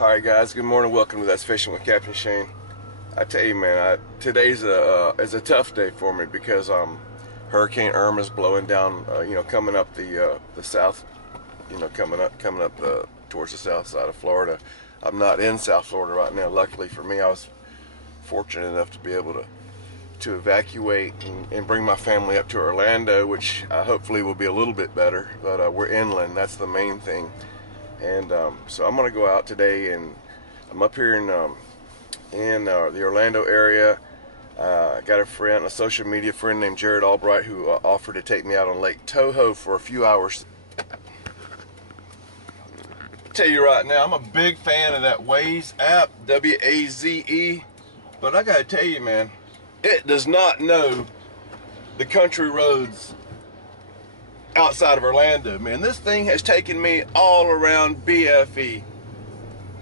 Alright guys, good morning, welcome to That's Fishing with Captain Shane. I tell you man, today's is a tough day for me because Hurricane Irma's blowing down, coming up the south, coming up towards the south side of Florida. I'm not in South Florida right now. Luckily for me, I was fortunate enough to be able to evacuate and bring my family up to Orlando, which hopefully will be a little bit better, but we're inland, that's the main thing. And so I'm going to go out today, and I'm up here in the Orlando area. I got a social media friend named Jerrod Albright, who offered to take me out on Lake Toho for a few hours. I'll tell you right now, I'm a big fan of that Waze app, W-A-Z-E, but I got to tell you, man, it does not know the country roads outside of Orlando, man. This thing has taken me all around BFE,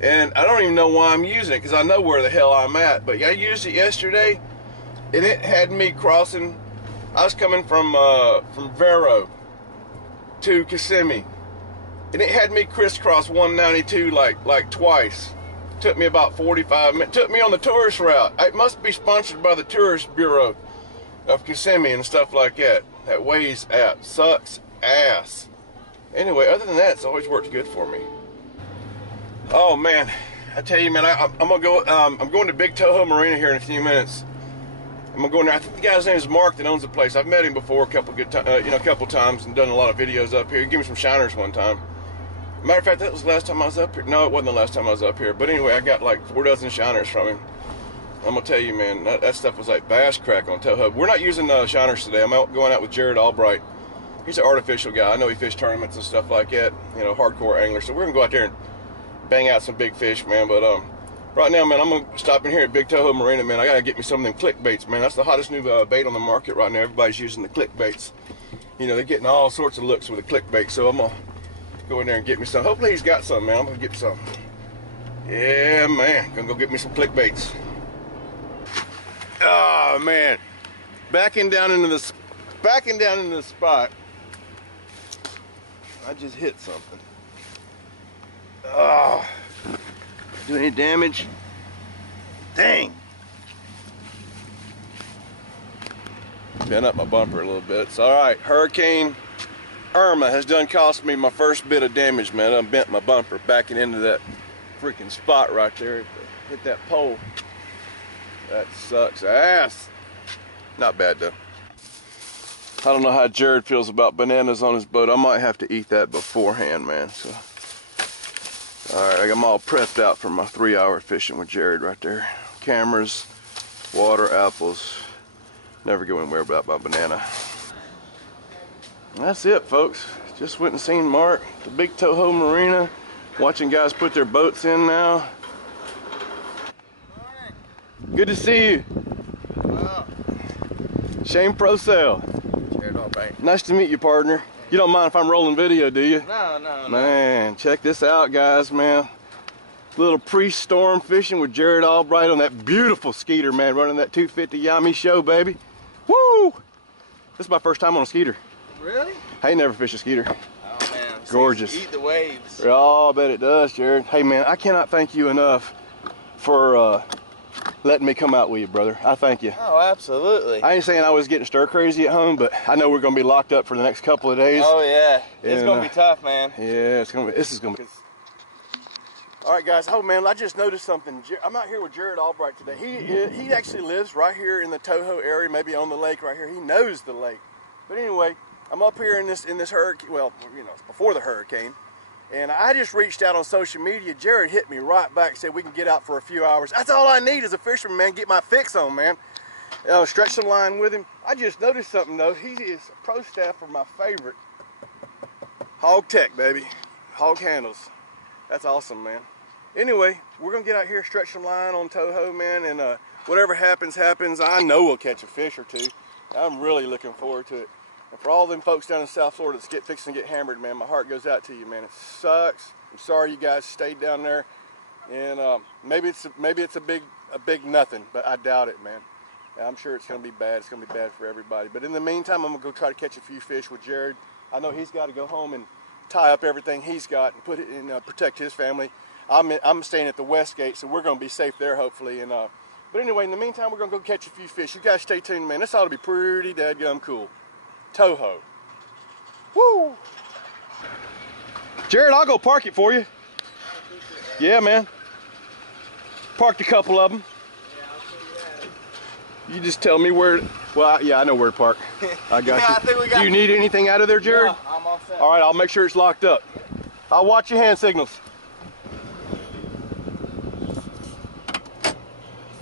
and I don't even know why I'm using it, because I know where the hell I'm at. But I used it yesterday, and it had me crossing. I was coming from Vero to Kissimmee, and it had me crisscross 192 like twice. Took me about 45 minutes. Took me on the tourist route. It must be sponsored by the Tourist Bureau of Kissimmee and stuff like that. That Waze app sucks ass. Anyway, other than that, it's always worked good for me. Oh man, I tell you, man, I'm gonna go. I'm going to Big Toho Marina here in a few minutes. I'm gonna go in there. I think the guy's name is Mark that owns the place. I've met him before a couple times and done a lot of videos up here. He gave me some shiners one time. Matter of fact, that was the last time I was up here. No, it wasn't the last time I was up here. But anyway, I got like 4 dozen shiners from him. I'm gonna tell you, man, that stuff was like bass crack on Toho. We're not using shiners today. I'm going out with Jerrod Albright. He's an artificial guy. I know he fished tournaments and stuff like that. Hardcore angler. So we're gonna go out there and bang out some big fish, man. But right now, man, I'm gonna stop in here at Big Toho Marina, man. I gotta get me some of them click baits, man. That's the hottest new bait on the market right now. Everybody's using the click baits. They're getting all sorts of looks with the click bait. So I'm gonna go in there and get me some. Hopefully he's got some, man. I'm gonna get some. Yeah, man. Gonna go get me some click baits. Oh man, backing down into the spot. I just hit something. Oh, do any damage? Dang. Bent up my bumper a little bit. It's all right. Hurricane Irma has done cost me my first bit of damage, man. I bent my bumper backing into that freaking spot right there. Hit that pole. That sucks ass. Not bad though. I don't know how Jerrod feels about bananas on his boat. I might have to eat that beforehand, man. So, all right, I'm all prepped out for my 3-hour fishing with Jerrod right there. Cameras, water, apples. Never go anywhere without my banana. That's it, folks. Just went and seen Mark, the Big Toho Marina. Watching guys put their boats in now. Good to see you. Wow. Shane Pro Sale. Nice to meet you, partner. You don't mind if I'm rolling video, do you? No. Man, check this out, guys, man. Little pre-storm fishing with Jerrod Albright on that beautiful skeeter, man. Running that 250 Yami show, baby. Woo! This is my first time on a skeeter. Really? I ain't never fished a skeeter. Oh, man. Gorgeous. Eat the waves. Oh, I bet it does, Jerrod. Hey, man, I cannot thank you enough for letting me come out with you, brother. I thank you. Oh, absolutely. I ain't saying I was getting stir crazy at home, but I know we're gonna be locked up for the next couple of days. Oh yeah, it's gonna be tough, man. Yeah, this is gonna be. All right, guys. Oh man, I just noticed something. I'm out here with Jerrod Albright today. He actually lives right here in the Toho area, maybe on the lake right here. He knows the lake. But anyway, I'm up here in this hurricane. Well, it's before the hurricane. And I just reached out on social media. Jerrod hit me right back, said we can get out for a few hours. That's all I need as a fisherman, man. Get my fix on, man. Stretch some line with him. I just noticed something, though. He is a pro staff for my favorite. Hog Tech, baby. Hog handles. That's awesome, man. Anyway, we're going to get out here, stretch some line on Toho, man. And whatever happens, happens. I know we'll catch a fish or two. I'm really looking forward to it. And for all them folks down in South Florida that's fixing to get hammered, man, my heart goes out to you, man. It sucks. I'm sorry you guys stayed down there, and maybe it's a big nothing, but I doubt it, man. I'm sure it's going to be bad. It's going to be bad for everybody. But in the meantime, I'm going to go try to catch a few fish with Jerrod. I know he's got to go home and tie up everything he's got and put it in protect his family. I'm staying at the west gate, so we're going to be safe there, hopefully. And but anyway, in the meantime, we're going to go catch a few fish. You guys stay tuned, man. This ought to be pretty dadgum cool. Toho. Woo! Jerrod, I'll go park it for you. Yeah, man. Parked a couple of them. You just tell me where. Well, yeah, I know where to park. I got you. I think we got. Do you need anything out of there, Jerrod? No, I'm all set. All right, I'll make sure it's locked up. I'll watch your hand signals.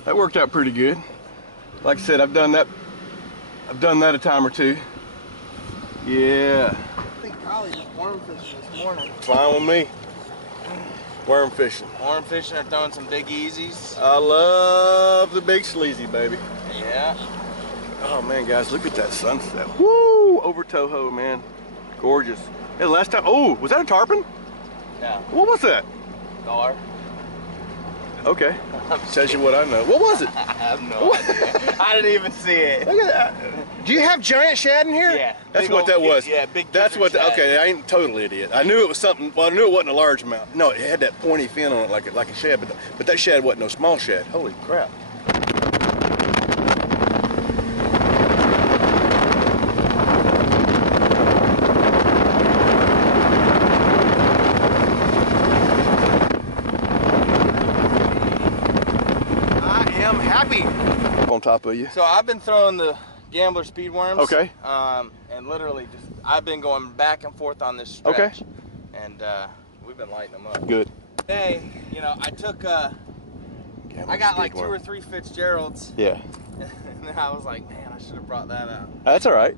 That worked out pretty good. Like I said, I've done that a time or two. Yeah. I think probably just worm fishing this morning. Fine with me. Worm fishing. Worm fishing or throwing some big easies. I love the big sleazy, baby. Yeah. Oh man, guys, look at that sunset. Woo! Over Toho, man. Gorgeous. Hey, last time, oh, was that a tarpon? Yeah. What was that? Gar. Okay. Tells you what I know. What was it? I have no idea. I didn't even see it. Look at that. Do you have giant shad in here? Yeah. That's what that was. Yeah, big. That's what. Shad. Okay, I ain't total idiot. I knew it was something. Well, I knew it wasn't a largemouth. No, it had that pointy fin on it, like a shad. But that shad wasn't no small shad. Holy crap. On top of you. So I've been throwing the gambler speed worms. Okay. And literally just I've been going back and forth on this stretch. Okay. And we've been lighting them up. Good. Today, you know, I took I got like 2 or 3 Fitzgeralds. Yeah. And then I was like, man, I should have brought that out. That's all right.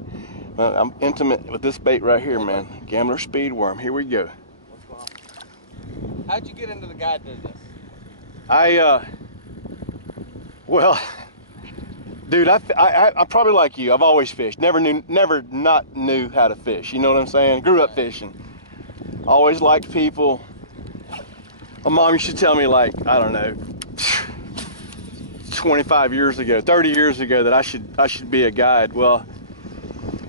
I'm intimate with this bait right here, man. Gambler speed worm. Here we go. What's going on? How'd you get into the guide business? Well, dude, I'm probably like you. I've always fished. Never not knew how to fish. You know what I'm saying? Grew up fishing. Always liked people. My mom used to tell me, like, I don't know, 25 years ago, 30 years ago, that I should be a guide. Well,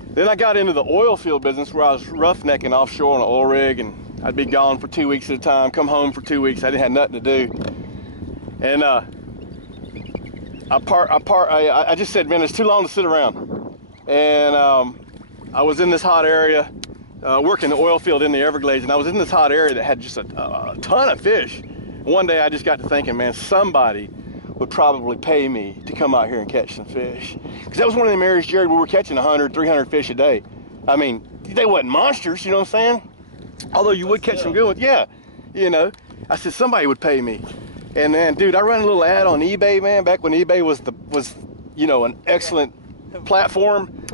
then I got into the oil field business where I was roughnecking offshore on an oil rig, and I'd be gone for 2 weeks at a time, come home for 2 weeks. I didn't have nothing to do. And I just said, man, it's too long to sit around. And I was in this hot area, working the oil field in the Everglades, and I was in this hot area that had just a ton of fish. One day I just got to thinking, man, somebody would probably pay me to come out here and catch some fish. Because that was one of them areas, Jerrod, where we were catching 100, 300 fish a day. I mean, they wasn't monsters, you know what I'm saying? Although you would catch some good ones, yeah. You know, I said somebody would pay me. And man, dude, I ran a little ad on eBay, man, back when eBay was you know, an excellent platform.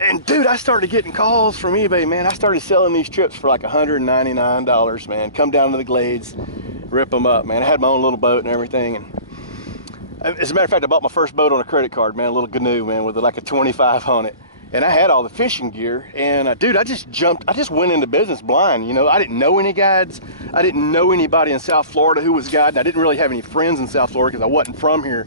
And dude, I started getting calls from eBay, man. I started selling these trips for like $199, man. Come down to the Glades, rip them up, man. I had my own little boat and everything. And as a matter of fact, I bought my first boat on a credit card, man, a little canoe, man, with like a 25 on it. And I had all the fishing gear, and dude, I just went into business blind, you know. I didn't know any guides. I didn't know anybody in South Florida who was guiding. I didn't really have any friends in South Florida because I wasn't from here.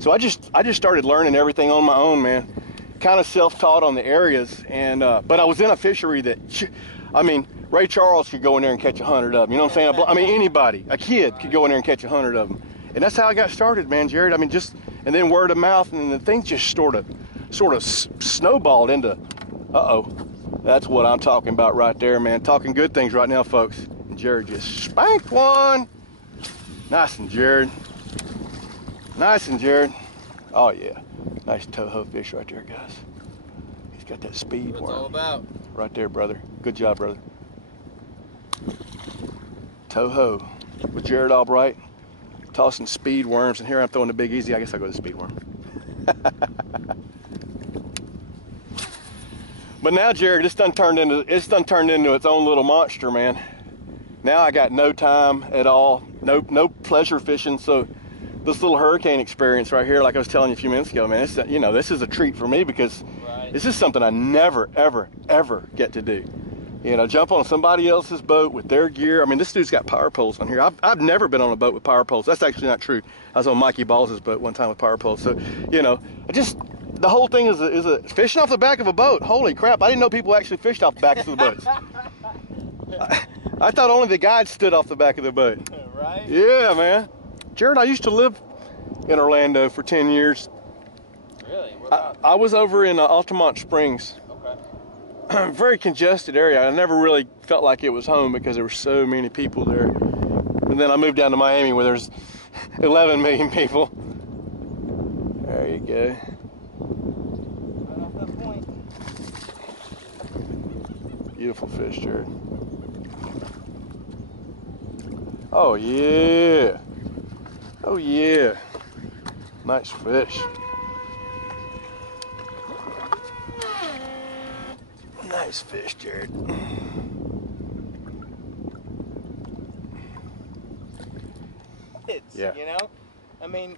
So I just started learning everything on my own, man. Kind of self-taught on the areas, and but I was in a fishery that, I mean, Ray Charles could go in there and catch 100 of them. You know what I'm saying? I mean, anybody, a kid could go in there and catch 100 of them. And that's how I got started, man, Jerrod. I mean, and then word of mouth, and the things just sort of snowballed into, that's what I'm talking about right there, man. Talking good things right now, folks. And Jerrod just spanked one. Nice and Jerrod. Nice and Jerrod. Oh yeah, nice Toho fish right there, guys. He's got that speed worm. What's all about? Right there, brother. Good job, brother. Toho with Jerrod Albright, tossing speed worms, and here I'm throwing the big easy. I guess I'll go to the speed worm. But now, Jerrod, it's done turned into its own little monster, man. Now I got no time at all, no pleasure fishing. So this little hurricane experience right here, like I was telling you a few minutes ago, man, you know, this is a treat for me because this is something I never, ever, ever get to do. You know, jump on somebody else's boat with their gear. I mean, this dude's got power poles on here. I've never been on a boat with power poles. That's actually not true. I was on Mikey Balls' boat one time with power poles. So, you know, the whole thing is a fishing off the back of a boat. Holy crap! I didn't know people actually fished off the backs of the boats. I thought only the guides stood off the back of the boat. Right? Yeah, man. Jerrod, I used to live in Orlando for 10 years. Really? I was over in Altamont Springs. Okay. Very congested area. I never really felt like it was home because there were so many people there. And then I moved down to Miami where there's 11 million people. There you go. Right off that point. Beautiful fish, Jerrod. Oh yeah. Oh yeah. Nice fish. Nice fish, Jerrod. Yeah. You know? I mean,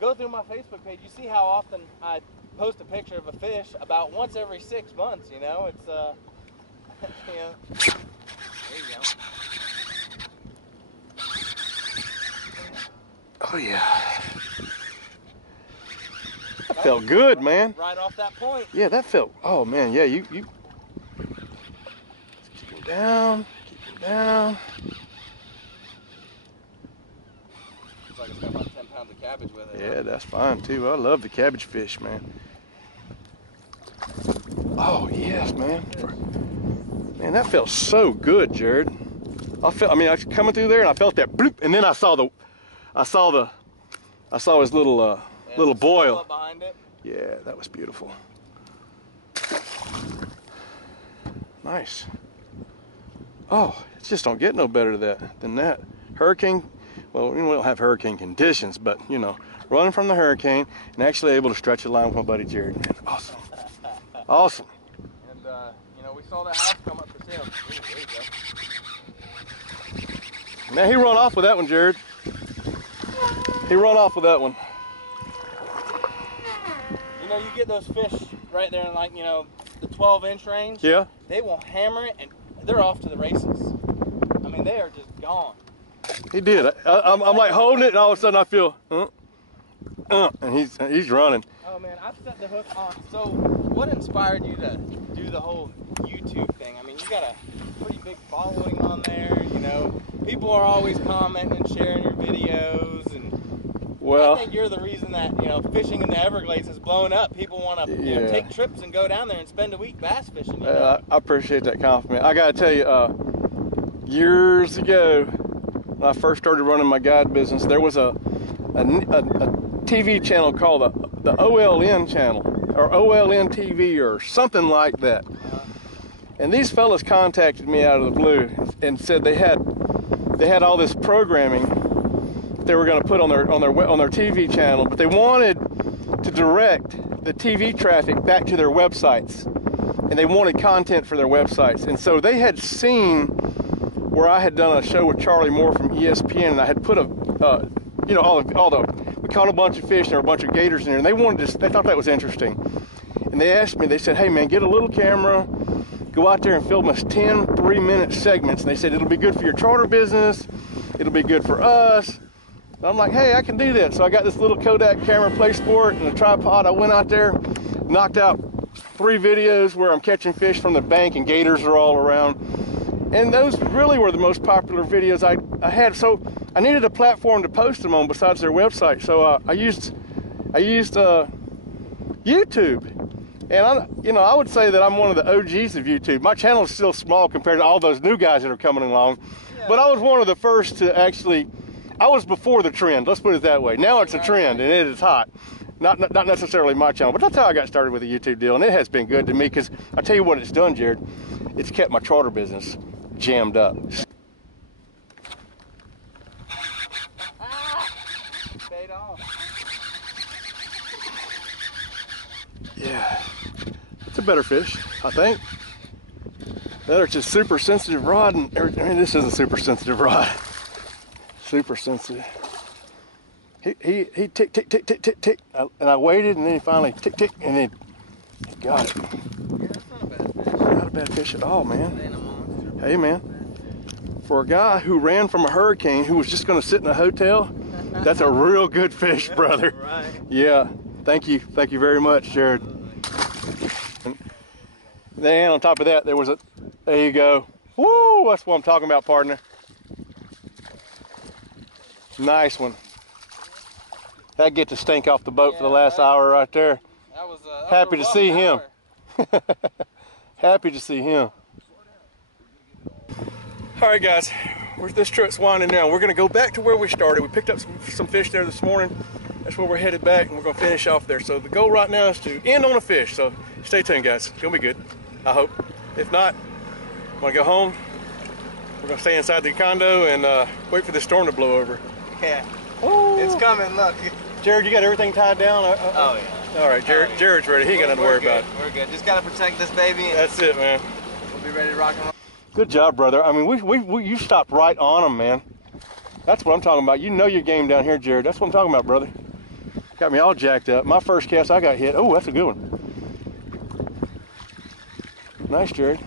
go through my Facebook page, you see how often I post a picture of a fish about once every 6 months, you know? It's you know. There you go. Oh yeah. That felt good, man. Right off that point. Yeah, that felt, oh man, yeah, you keep him down, keep him down. Looks like it's got about 10 pounds of cabbage with it. Yeah, that's fine too. I love the cabbage fish, man. Oh yes, man. Man, that felt so good, Jerrod. I was coming through there and I felt that bloop, and then I saw his little little boil. Up behind it. Yeah, that was beautiful. Nice. Oh, it just don't get no better than that. Hurricane, well, we don't have hurricane conditions, but you know, running from the hurricane and actually able to stretch a line with my buddy Jerrod. Man, awesome. Awesome. And you know, we saw that house come up for sale. Ooh, there you go. Now he run off with that one, Jerrod. He run off with that one. You know, you get those fish right there in, like, you know, the 12-inch range. Yeah. They will hammer it, and they're off to the races. I mean, they are just gone. He did. I'm like holding it, and all of a sudden I feel, and he's running. Oh man, I've set the hook on. So, what inspired you to do the whole YouTube thing? I mean, you got a pretty big following on there. You know, people are always commenting and sharing your videos, and well, I think you're the reason that, you know, fishing in the Everglades has blown up. People want to you know, take trips and go down there and spend a week bass fishing. You know? I appreciate that compliment. I got to tell you, years ago, when I first started running my guide business, there was a TV channel called the OLN channel, or OLN TV, or something like that. And these fellas contacted me out of the blue and said they had all this programming they were going to put on their TV channel, but they wanted to direct the TV traffic back to their websites, and they wanted content for their websites. And so they had seen where I had done a show with Charlie Moore from ESPN, and I had put we caught a bunch of fish and there were a bunch of gators in there, and they thought that was interesting. And they asked me, they said, hey man, get a little camera, go out there and film us 10 3-minute segments. And they said, it'll be good for your charter business, it'll be good for us. And I'm like, hey, I can do that. So I got this little Kodak camera, Play Sport, and a tripod. I went out there, knocked out 3 videos where I'm catching fish from the bank and gators are all around. And those really were the most popular videos I had. So I needed a platform to post them on besides their website. So I used YouTube. And I would say that I'm one of the OGs of YouTube. My channel is still small compared to all those new guys that are coming along. Yeah. But I was one of the first to actually, I was before the trend. Let's put it that way. Now it's a trend and it is hot. Not necessarily my channel, but that's how I got started with the YouTube deal. And it has been good to me because I tell you what it's done, Jerrod. It's kept my charter business jammed up. Fade off. Yeah, it's a better fish, I think. That's just super sensitive rod and everything. I mean, this is a super sensitive rod. Super sensitive. He tick, tick, tick, tick, tick, tick. And I waited, and then he finally tick, tick, and then he got it. Yeah, that's not a bad fish. Not a bad fish at all, man. Hey, man. For a guy who ran from a hurricane who was just going to sit in a hotel, that's a real good fish, brother. Right. Yeah. Thank you. Thank you very much, Jerrod. And then on top of that, there you go. Woo! That's what I'm talking about, partner. Nice one. That get the stink off the boat for the last hour right there. That was Happy to see him. Happy to see him. All right, guys, this trip's winding down. We're gonna go back to where we started. We picked up some fish there this morning. That's where we're headed back, and we're gonna finish off there. So the goal right now is to end on a fish. So stay tuned, guys. It's gonna be good, I hope. If not, I'm gonna go home. We're gonna stay inside the condo and wait for the storm to blow over. Yeah. Oh. It's coming, look. Jerrod, you got everything tied down? Oh, yeah. All right, Jerrod's ready. He ain't got nothing to worry about. We're good. Just got to protect this baby. And that's it, man. We'll be ready to rock and roll. Good job, brother. I mean, you stopped right on them, man. That's what I'm talking about. You know your game down here, Jerrod. That's what I'm talking about, brother. Got me all jacked up. My first cast, I got hit. Oh, that's a good one. Nice, Jerrod.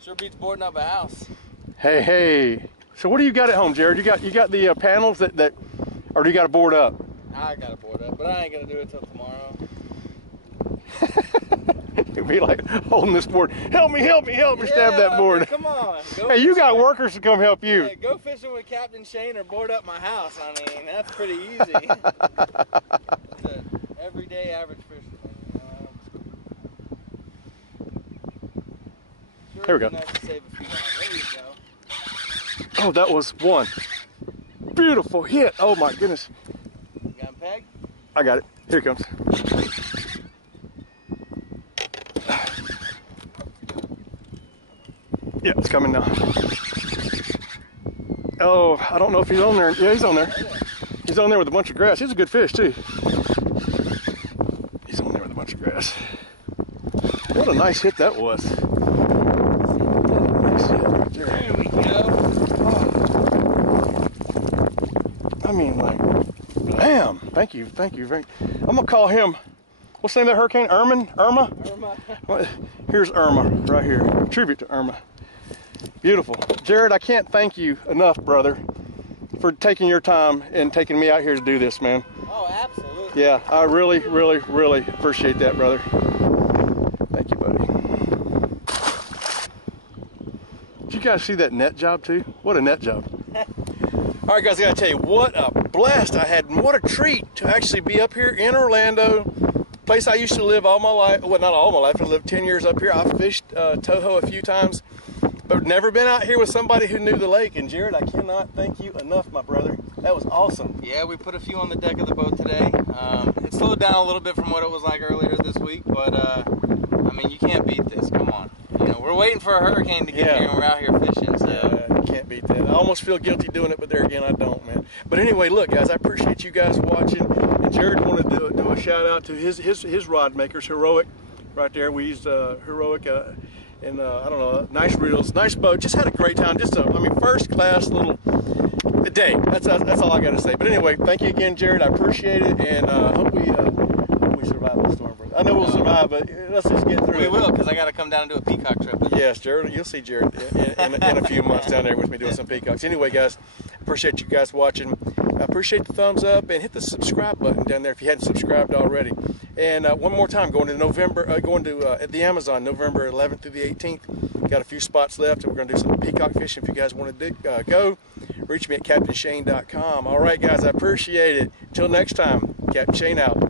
Sure beats boarding up a house. Hey, hey. So what do you got at home, Jerrod? You got the panels that, or do you got to board up? I got to board up, but I ain't gonna do it till tomorrow. It'd be like holding this board. Help me, stab that board. Come on. Hey, you got workers to come help you. Hey, go fishing with Captain Shane or board up my house. I mean, that's pretty easy. It's an everyday average fisherman. Sure, Here we go. Nice to save a few dollars. There you go. Oh, that was one. Beautiful hit. Oh my goodness. You got him pegged? I got it. Here it comes. Yeah, it's coming now. Oh, I don't know if he's on there. Yeah, he's on there. He's on there with a bunch of grass. He's a good fish too. He's on there with a bunch of grass. What a nice hit that was. Nice hit. There we go. I mean, like, bam. Thank you. I'm gonna call him, what's the name of that hurricane? Irma? Irma. Here's Irma right here. Tribute to Irma. Beautiful. Jerrod, I can't thank you enough, brother, for taking your time and taking me out here to do this, man. Oh, absolutely. Yeah, I really appreciate that, brother. Thank you, buddy. Did you guys see that net job too? What a net job. All right, guys, I gotta tell you, what a blast I had, and what a treat to actually be up here in Orlando, place I used to live all my life. Well, not all my life. I lived 10 years up here. I fished Toho a few times, but never been out here with somebody who knew the lake. And Jerrod, I cannot thank you enough, my brother. That was awesome. Yeah, we put a few on the deck of the boat today. It slowed down a little bit from what it was like earlier this week, but I mean, you can't beat this. Come on. You know, we're waiting for a hurricane to get here, and we're out here fishing. So you can't beat that. I almost feel guilty doing it, but there again, I don't, man. But anyway, look, guys, I appreciate you guys watching. And Jerrod wanted to do a shout out to his rod makers, Heroic, right there. We used Heroic. And I don't know, nice reels, nice boat. Just had a great time. Just first class little day. That's all I got to say. But anyway, thank you again, Jerrod. I appreciate it, and hope we survive the storm, brother. I know we'll survive, but let's just get through it. We will, because I got to come down and do a peacock trip. Yes, Jerrod. You'll see Jerrod in a few months down there with me doing some peacocks. Anyway, guys, appreciate you guys watching. I appreciate the thumbs up, and hit the subscribe button down there if you hadn't subscribed already. And one more time, going to the Amazon, November 11th through the 18th. Got a few spots left, and we're going to do some peacock fishing. If you guys want to go, reach me at CaptainShane.com. All right, guys, I appreciate it. Until next time, Captain Shane out.